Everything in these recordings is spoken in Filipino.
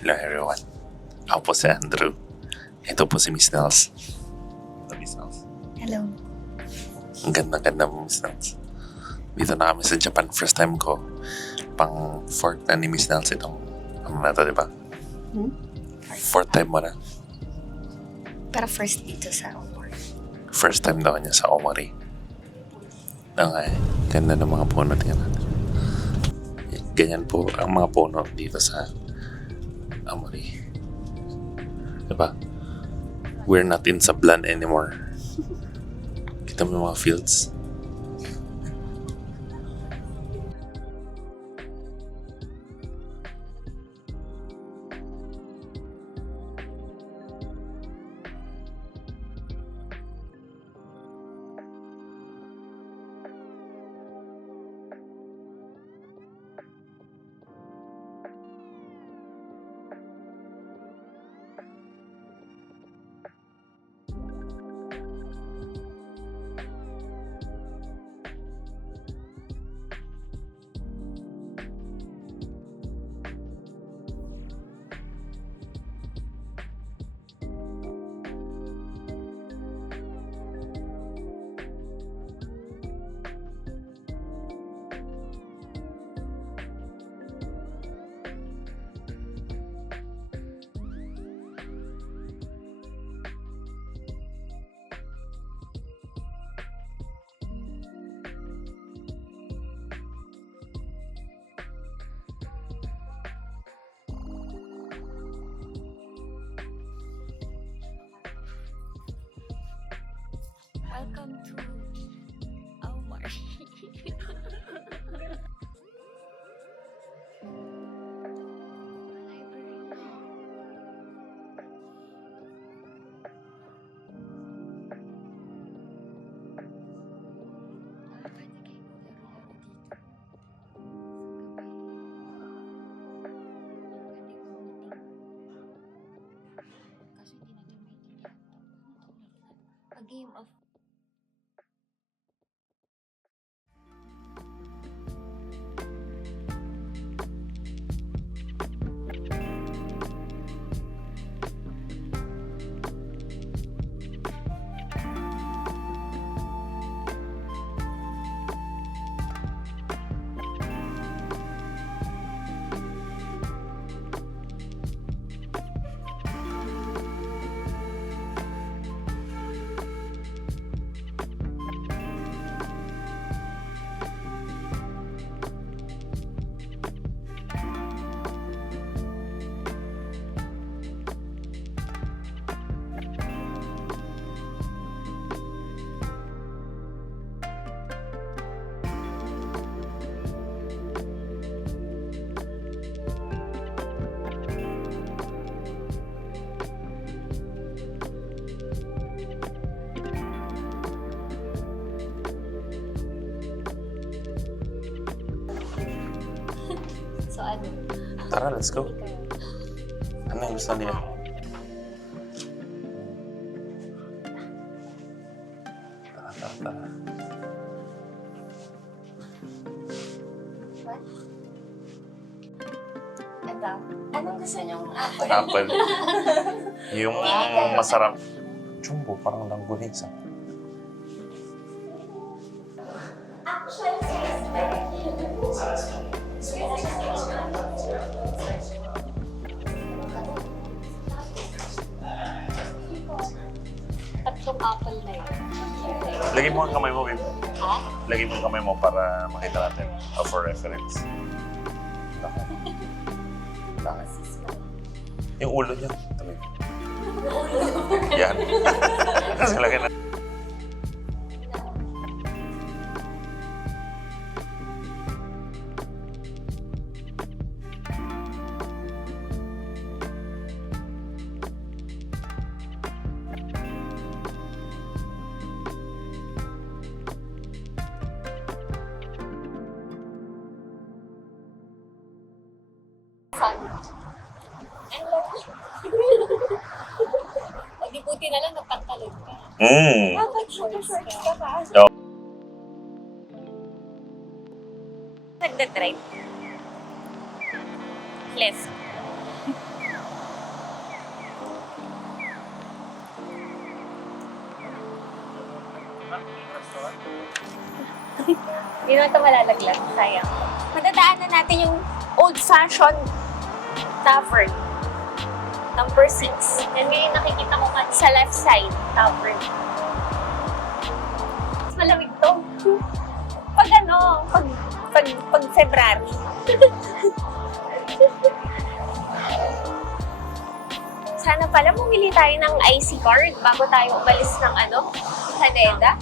Hello everyone. Ako po si Andrew. Ito po si Miss Nels. Hello Miss Nels. Hello. Ang ganda-ganda mo Miss Nels. Dito na kami sa Japan. First time ko. Pang fourth na ni Miss Nels itong ano na to, di ba? Fourth time mo na. Pero first dito sa Omar. First time daw niya sa Omari. Okay. Ganda ng mga puno. Tingnan natin. Ganyan po ang mga puno dito sa Omari. Diba? We're not in Sablan anymore. Kita mo yung mga fields. Welcome to Omar. A game of so ano? Tara, let's go. Ano yung gusto niya? Tara. What? Ito. Anong gusto niyong apple? Apple. Yung masarap. Jumbo, parang langgunisa. Tatlong apple na yun. Lagay mo ang kamay mo, babe. Ha? Lagay mo ang kamay mo para makita natin. For reference. Laki. Yung ulo niya. Tabi. Yan. Kasi lagay na. Pag-iputi na lang, nagpantalon ka. Dapat shorts ka pa. Nagda-drive. Left. Hindi naman ito malalaglag. Sayang. Madadaanan natin yung old-fashioned tavern. Number 6. Yan nga yung nakikita ko kanina. Sa left side. Tavern. Mas malamig to. Pag ano, pag February. Sana pala bumili tayo ng IC card bago tayo umalis ng Canada.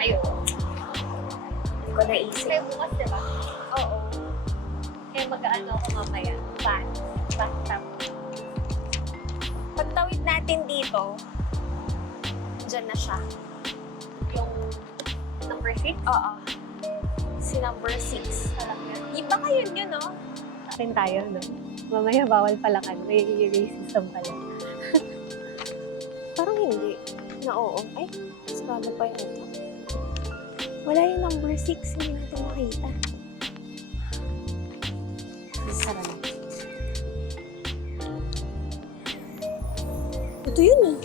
Ayun. Hindi ko naisip. Kaya bukas, diba? Oo. Kaya mag-ano ako mamaya. Bathtub. Pagtawid natin dito, dyan na siya. Yung number 6. Oo. Si number 6. Di ba kayo yun, no? Akin tayo, no? Mamaya bawal palakan. May racism pala. Parang hindi. Na oo. Ay, sigado pa yun ito. Wala yung number 6. Hindi natin makita. Sarap. Ito yun eh.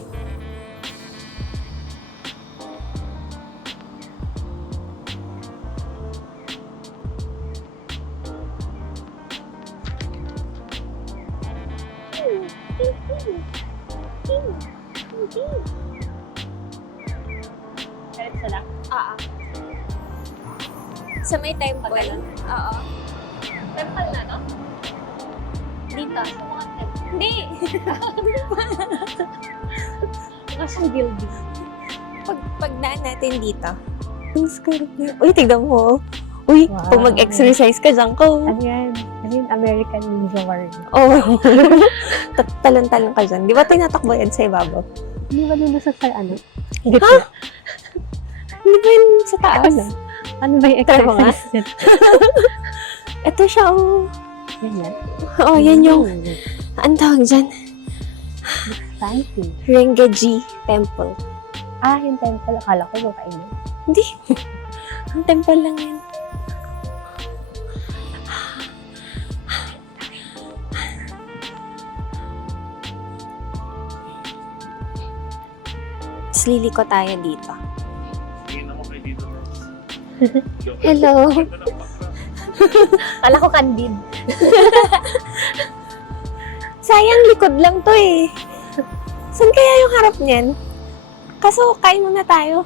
Diretso lang. Oo. Sa may temple. Pagano? Oo. Temple na, no? Dito. Sa mga temple. Hindi. Mga siyang building. Pagdaan natin dito. Ang scarf na. Uy, tignan mo. Uy, Wow. pag mag-exercise ka dyan ko. Ano yan? Ano yung American Ninja Warrior? Oo. Talon-talon ka dyan. Di ba tinatakbo yan sa ibabaw? Hindi ba lulusot sa ano? Ha? Hindi ba yun sa taas? Ano ba yung Try mo nga. exercise? Ito siya, oh. Yan yan. Oo, yan yung, ang tawag dyan, Fancy. Rengeji Temple. Ah, yung temple. Akala ko yung kainin. Hindi. Ang temple lang yan. Tapos liliko tayo dito. Hello. Akala ko candid. Sayang, likod lang to eh. Saan kaya yung harap niyan? Kaso, kain muna tayo.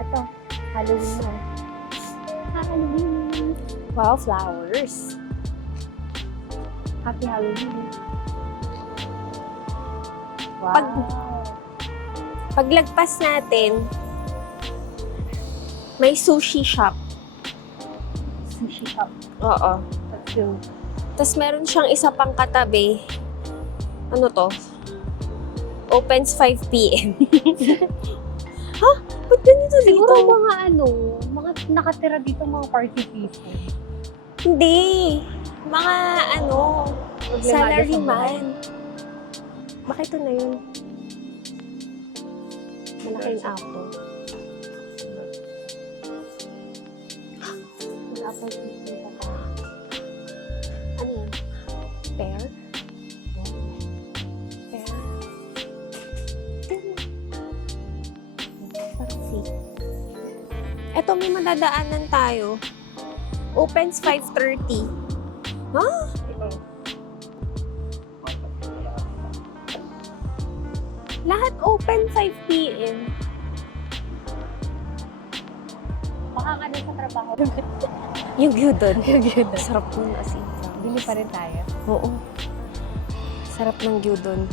Ito. Halloween na. Halloween. Wow, flowers. Happy Halloween. Wow. Paglagpas natin, may sushi shop. Sushi shop. Oo. That's yung Tapos meron siyang isa pang katabi. Ano to? Opens 5 p.m. Ha? Ba't ganito dito? siguro mga mga nakatira dito mga party people. Hindi. Mga Problemado sa salaryman. Baka ito na yun. Malaking apple. May apple people pa pa. Ano yan? Pear? Pear? Parang fig. Eto, may madadaanan tayo. Opens 5:30. Ha? Lahat open 5 p.m. Baka ka din sa trabaho. Yung gyudon. Sarap nun as in. Bili pa rin tayo. Oo. Sarap ng gyudon.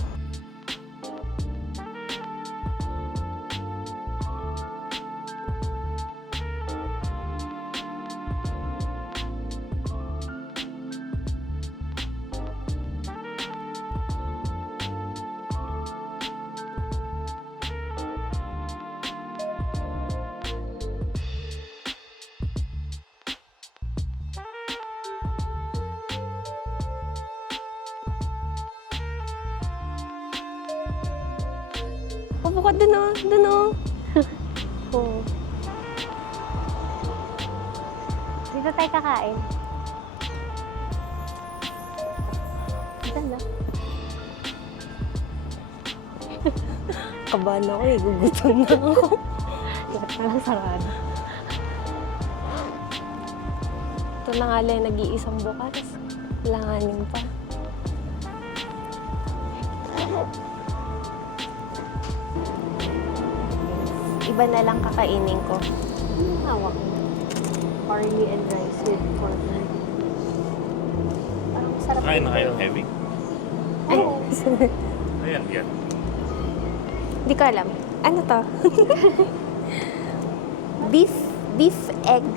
Upo ka dun oh. Dun oh. Oh. Dito tayo kakain. Diyan lang. Kabahan ako eh. Gugutom na ako. Dapat na lang sarado. Ito na nga lang nag-iisang bukas. Langanin pa. Iba na lang kakainin ko. Hawak mo. Barley and rice with pork. Parang sarap. Kain na kayo ng heavy? Ay, Ayan, yan. Hindi ko alam. Ano to? beef egg.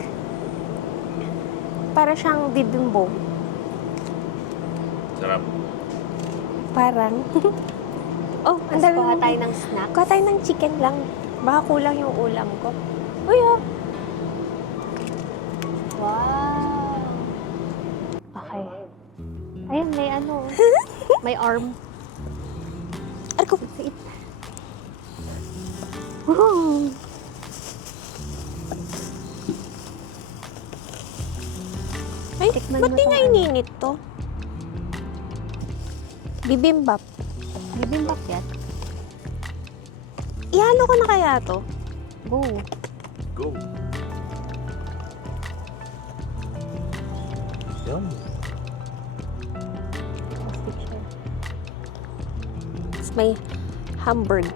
Para siyang bibimbong. Sarap. Parang. Oh, ang Tapos dami kuha mo. tayo ng snack. Kuha tayo ng chicken lang. Baka kulang yung ulam ko. Uy, oh. Wow! Okay. Ayun, may ano. May arm. Arko. Wow! Ay, Tikman ba't mo di tong nga ano. ininit to? Bibimbap. Bibimbap yan. Ihalo ko na kaya to? Go. Go. Yum. Plastic siya. Tapos may hamburg.